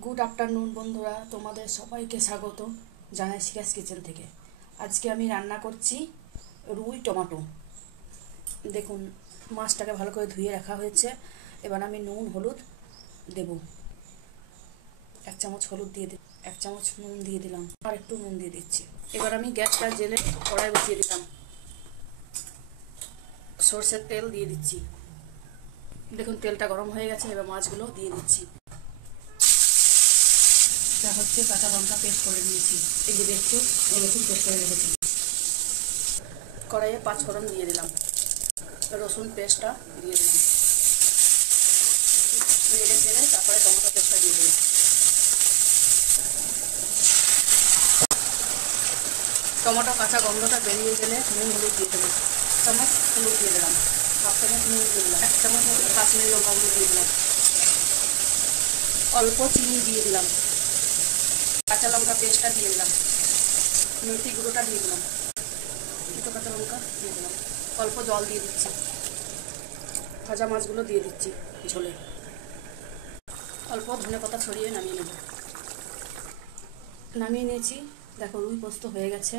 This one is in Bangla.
গুড আফটারনুন বন্ধুরা, তোমাদের সবাইকে স্বাগত জানাই শিখাস কিচেন থেকে। আজকে আমি রান্না করছি রুই টমেটো। দেখুন, মাছটাকে ভালো করে ধুয়ে রাখা হয়েছে। এবার আমি নুন হলুদ দেব। 1 চামচ হলুদ দিয়ে 1 চামচ নুন দিয়ে দিলাম, আর একটু নুন দিয়ে দিচ্ছি। এবার আমি গ্যাসটা জেলে কড়াই বসিয়ে দিলাম। সরষের তেল দিয়ে দিচ্ছি। দেখুন, তেলটা গরম হয়ে গেছে। এবার মাছগুলো দিয়ে দিচ্ছি। এটা হচ্ছে কাঁচা লঙ্কা পেস্ট করে নিয়েছি। এই যে দেখছো, রসুন পেস্ট করে রেখেছি। কড়াইয়ে 5 ফোড়ন দিয়ে দিলাম, রসুন পেস্টটা দিয়ে দিলাম, নেড়ে চেড়ে তারপরে টমেটো পেস্টটা দিয়ে দিলাম। টমেটো কাঁচা গন্ধটা বেরিয়ে গেলে নুন হলুদ দিয়ে দেবো। 1 চামচ হলুদ দিয়ে দিলাম, 1/2 চামচ নুন দিয়ে দিলাম, 1 চামচ কাশ্মীরি লঙ্কা গুঁড়ো দিয়ে দিলাম, অল্প চিনি দিয়ে দিলাম, কাঁচা লঙ্কা পেস্টটা দিয়ে দিলাম, মেথি গুঁড়োটা দিয়ে দিলাম, দুটো কাঁচা লঙ্কা দিয়ে দিলাম, অল্প জল দিয়ে দিচ্ছি। ভাজা মাছগুলো দিয়ে দিচ্ছি ঝোলে। অল্প ধনেপাতা ছড়িয়ে নামিয়ে নেব। নামিয়ে নিয়েছি। দেখো, রুই পোস্ত হয়ে গেছে।